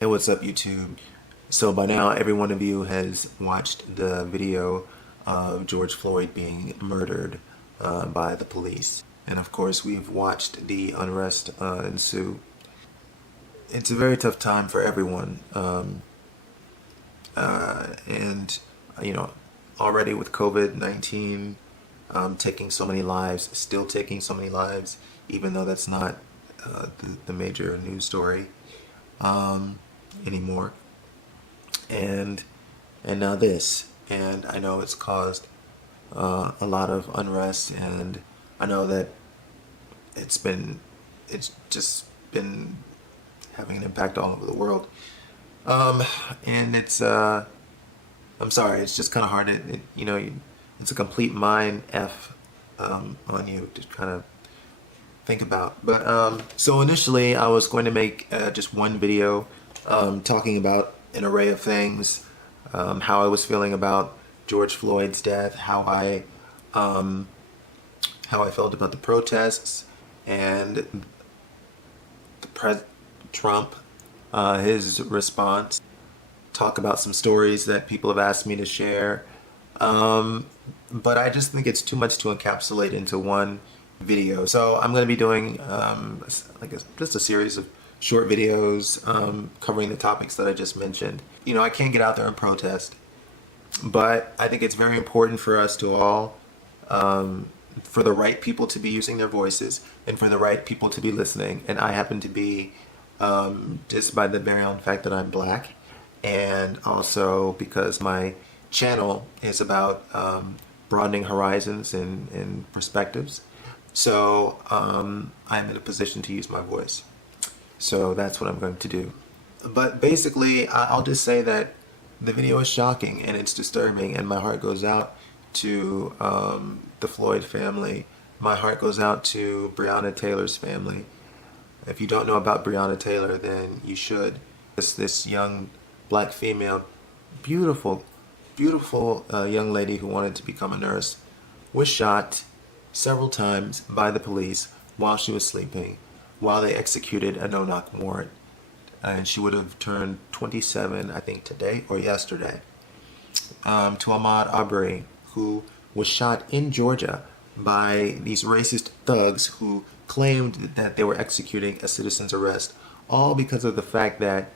Hey, what's up, YouTube? So by now, every one of you has watched the video of George Floyd being murdered by the police. And of course, we've watched the unrest ensue. It's a very tough time for everyone. And, you know, already with COVID-19 taking so many lives, still taking so many lives, even though that's not the major news story anymore. And now this, and I know it's caused a lot of unrest, and I know that it's just been having an impact all over the world. And I'm sorry, it's just kind of hard it's a complete mind F on you to kind of think about. But so initially I was going to make just one video talking about an array of things, how I was feeling about George Floyd's death, how I felt about the protests, and Trump, his response, talk about some stories that people have asked me to share. But I just think it's too much to encapsulate into one video. So I'm going to be doing just a series of short videos covering the topics that I just mentioned. You know, I can't get out there and protest, but I think it's very important for us to all, for the right people to be using their voices and for the right people to be listening. And I happen to be, just by the very own fact that I'm black, and also because my channel is about broadening horizons and perspectives. So I'm in a position to use my voice. So that's what I'm going to do. But basically, I'll just say that the video is shocking and it's disturbing, and my heart goes out to the Floyd family. My heart goes out to Breonna Taylor's family. If you don't know about Breonna Taylor, then you should. This young black female, beautiful, beautiful young lady who wanted to become a nurse, was shot several times by the police while she was sleeping, while they executed a no-knock warrant. And she would have turned 27, I think today or yesterday. To Ahmaud Arbery, who was shot in Georgia by these racist thugs who claimed that they were executing a citizen's arrest, all because of the fact that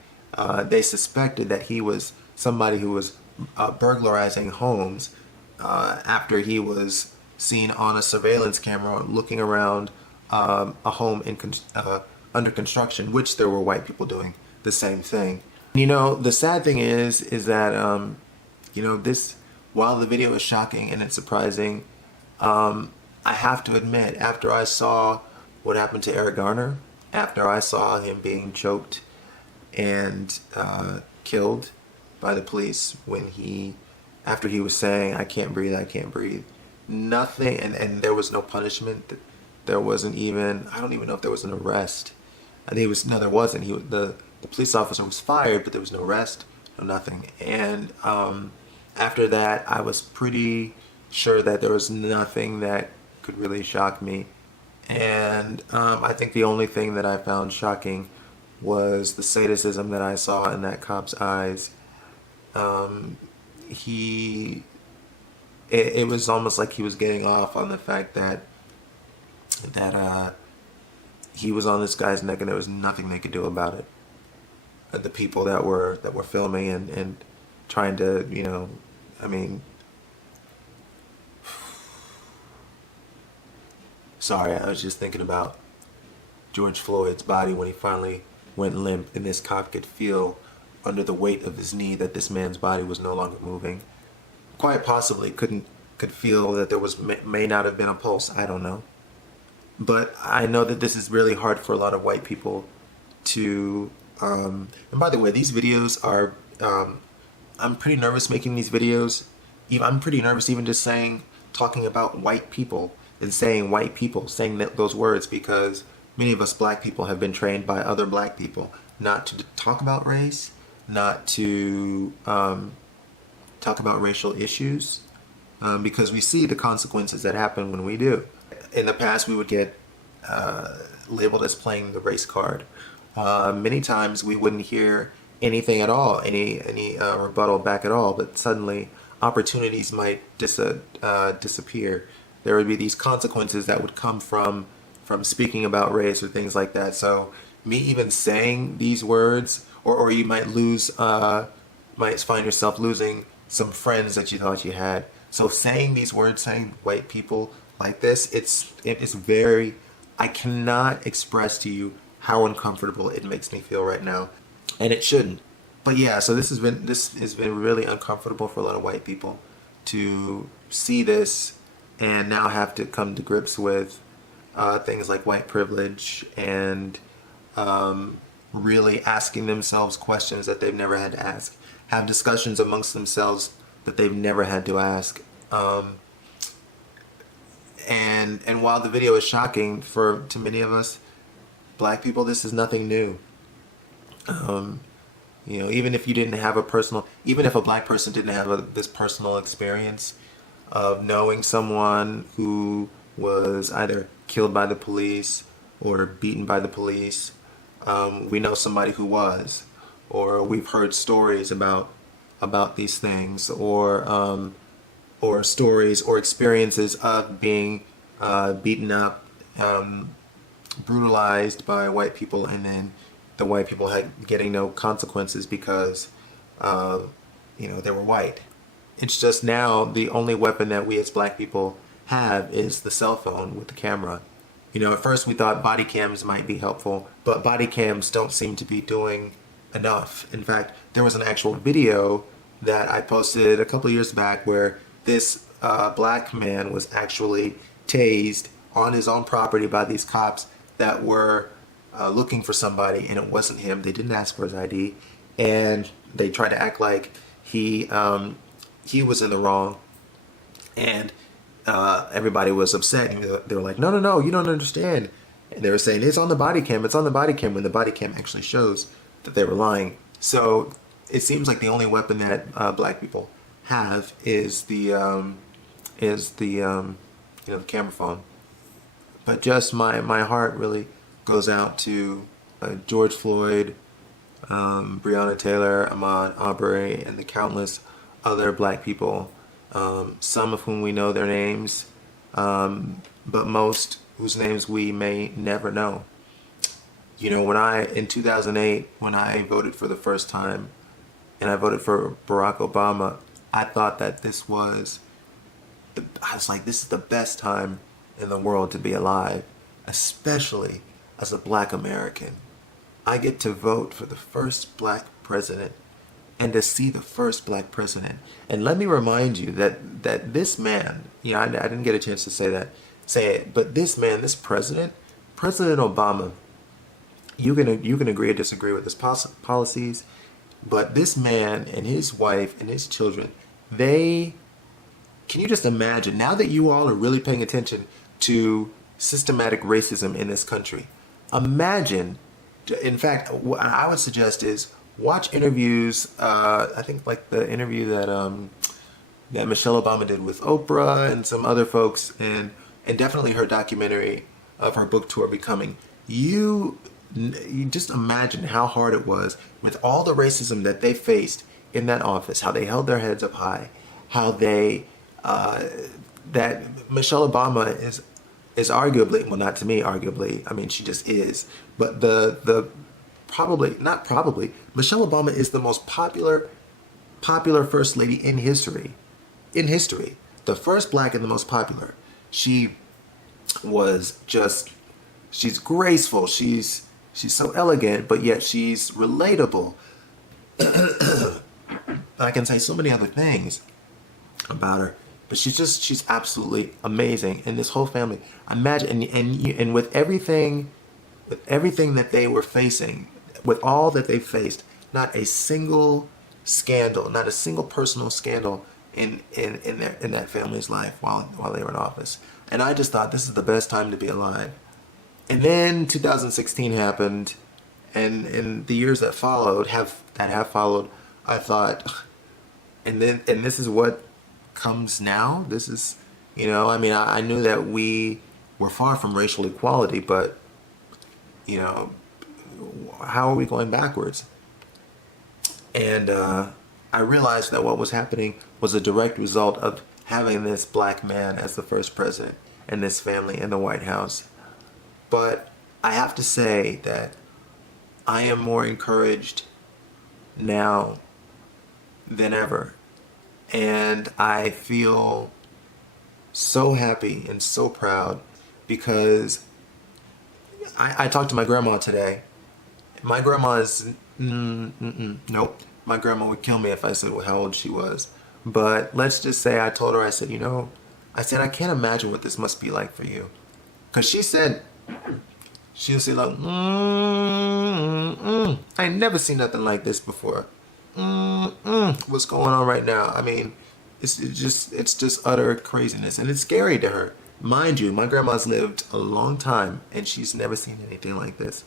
they suspected that he was somebody who was burglarizing homes after he was seen on a surveillance camera looking around a home under construction, which there were white people doing the same thing. You know, the sad thing is that, while the video is shocking and it's surprising, I have to admit, after I saw what happened to Eric Garner, after I saw him being choked and killed by the police after he was saying, "I can't breathe, I can't breathe," nothing, and there was no punishment. There wasn't even, I don't even know if there was an arrest. I think there wasn't. The police officer was fired, but there was no arrest, no nothing. And after that, I was pretty sure that there was nothing that could really shock me. And I think the only thing that I found shocking was the sadism that I saw in that cop's eyes. It was almost like he was getting off on the fact that he was on this guy's neck and there was nothing they could do about it. The people that were filming and trying to, sorry, I was just thinking about George Floyd's body when he finally went limp, and this cop could feel under the weight of his knee that this man's body was no longer moving. Quite possibly could feel that there may not have been a pulse. I don't know. But I know that this is really hard for a lot of white people to, and by the way, these videos are, I'm pretty nervous making these videos. I'm pretty nervous even just talking about white people and saying white people, saying those words, because many of us black people have been trained by other black people not to talk about race, not to talk about racial issues, because we see the consequences that happen when we do. In the past, we would get labeled as playing the race card. Many times we wouldn't hear anything at all, any rebuttal back at all. But suddenly, opportunities might disappear. There would be these consequences that would come from speaking about race or things like that. So, me even saying these words, or you might might find yourself losing some friends that you thought you had. So saying these words, saying white people like this, it is very, I cannot express to you how uncomfortable it makes me feel right now. And it shouldn't. But yeah, so this has been really uncomfortable for a lot of white people to see this and now have to come to grips with things like white privilege and really asking themselves questions that they've never had to ask, have discussions amongst themselves that they've never had to ask. And while the video is shocking to many of us, black people, this is nothing new. Even if you didn't have even if a black person didn't have this personal experience of knowing someone who was either killed by the police or beaten by the police, we know somebody who was, or we've heard stories about these things, or stories or experiences of being beaten up, brutalized by white people, and then the white people getting no consequences because they were white. It's just now the only weapon that we as black people have is the cell phone with the camera. At first we thought body cams might be helpful, but body cams don't seem to be doing enough. In fact, there was an actual video that I posted a couple of years back where this black man was actually tased on his own property by these cops that were looking for somebody, and it wasn't him. They didn't ask for his ID, and they tried to act like he was in the wrong, and everybody was upset. And they were like, no, no, no, you don't understand. And they were saying, it's on the body cam, it's on the body cam, when the body cam actually shows that they were lying. So it seems like the only weapon that black people have is the camera phone. But just my heart really goes out to George Floyd, Breonna Taylor, Ahmaud Arbery, and the countless other black people, some of whom we know their names, but most whose names we may never know. In 2008, when I voted for the first time, and I voted for Barack Obama, I thought that I was like, this is the best time in the world to be alive, especially as a black American. I get to vote for the first black president and to see the first black president. And let me remind you that this man, I didn't get a chance to say it, but this man, this President Obama, you can agree or disagree with his policies, but this man and his wife and his children, can you just imagine, now that you all are really paying attention to systematic racism in this country, imagine, in fact, what I would suggest is watch interviews, I think like the interview that Michelle Obama did with Oprah and some other folks, and definitely her documentary of her book tour, Becoming. You just imagine how hard it was with all the racism that they faced in that office, how they held their heads up high, how they, that Michelle Obama is arguably, well, not to me, arguably, I mean, she just is, but Michelle Obama is the most popular first lady in history. The first black and the most popular. She was just, she's graceful, she's so elegant, but yet she's relatable. I can say so many other things about her, but she's absolutely amazing. And this whole family, imagine, and with everything that they were facing, with all that they faced, not a single scandal, not a single personal scandal in that family's life while they were in office. And I just thought, this is the best time to be alive. And then 2016 happened, and the years that have followed, I thought, and this is what comes now. This is, I mean, I knew that we were far from racial equality, but how are we going backwards? And I realized that what was happening was a direct result of having this black man as the first president and this family in the White House. But I have to say that I am more encouraged now than ever. And I feel so happy and so proud because I talked to my grandma today. My grandma is, nope. My grandma would kill me if I said how old she was. But let's just say I told her, I said, I can't imagine what this must be like for you. Because she said, she'll say like, I ain't never seen nothing like this before. What's going on right now? I mean, it's just utter craziness, and it's scary to her. Mind you, my grandma's lived a long time, and she's never seen anything like this.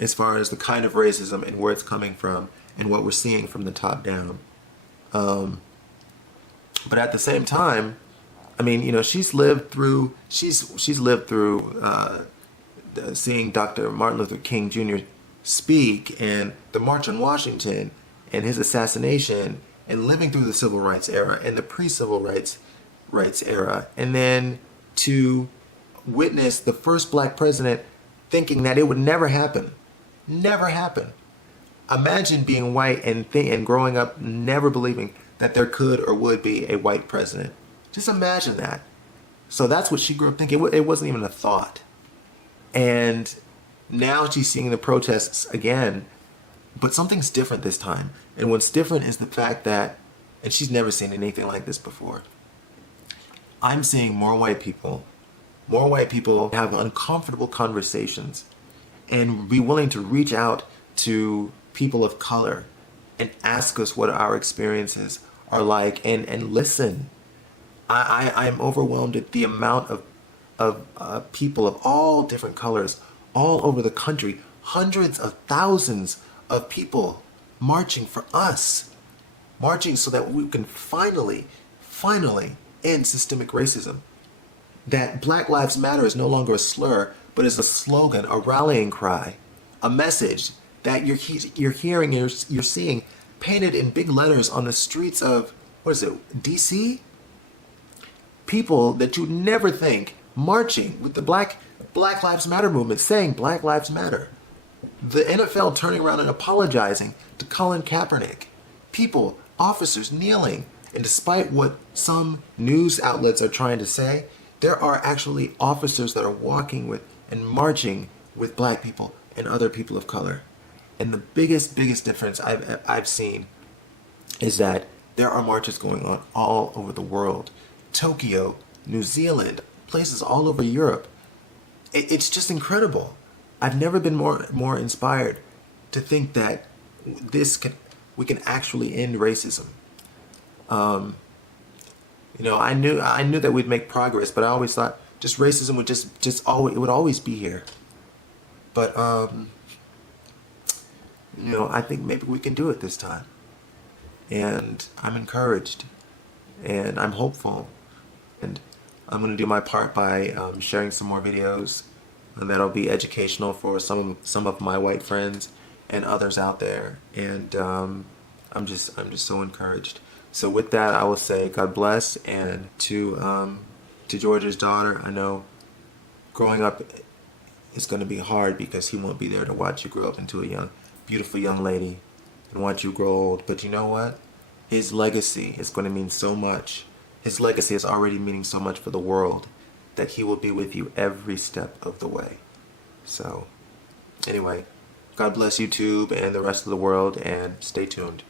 As far as the kind of racism and where it's coming from, and what we're seeing from the top down. But at the same time, I mean, she's lived through seeing Dr. Martin Luther King Jr. speak, and the March on Washington, and his assassination, and living through the Civil Rights era and the pre-Civil Rights era, and then to witness the first black president thinking that it would never happen. Never happen. Imagine being white and growing up never believing that there could or would be a white president. Just imagine that. So that's what she grew up thinking. It wasn't even a thought. And now she's seeing the protests again, but something's different this time. And what's different is the fact that, and she's never seen anything like this before, I'm seeing more white people have uncomfortable conversations and be willing to reach out to people of color and ask us what our experiences are like and listen. I'm overwhelmed at the amount of people of all different colors all over the country. Hundreds of thousands of people marching for us. Marching so that we can finally end systemic racism. That Black Lives Matter is no longer a slur, but is a slogan, a rallying cry, a message that you're hearing, you're seeing painted in big letters on the streets of, DC? People that you'd never think marching with the Black Lives Matter movement, saying Black Lives Matter. The NFL turning around and apologizing to Colin Kaepernick. People, officers kneeling. And despite what some news outlets are trying to say, there are actually officers that are walking with and marching with black people and other people of color. And the biggest difference I've seen is that there are marches going on all over the world. Tokyo, New Zealand, places all over Europe. It's just incredible. I've never been more inspired to think that we can actually end racism. I knew that we'd make progress, but I always thought just racism would just always be here. But I think maybe we can do it this time. And I'm encouraged, and I'm hopeful, and I'm going to do my part by sharing some more videos that'll be educational for some of my white friends and others out there. And I'm just so encouraged. So with that, I will say God bless, and to George's daughter, I know growing up is going to be hard because he won't be there to watch you grow up into a beautiful young lady and watch you grow old. But you know what? His legacy is going to mean so much. His legacy is already meaning so much for the world that he will be with you every step of the way. So anyway, God bless YouTube and the rest of the world, and stay tuned.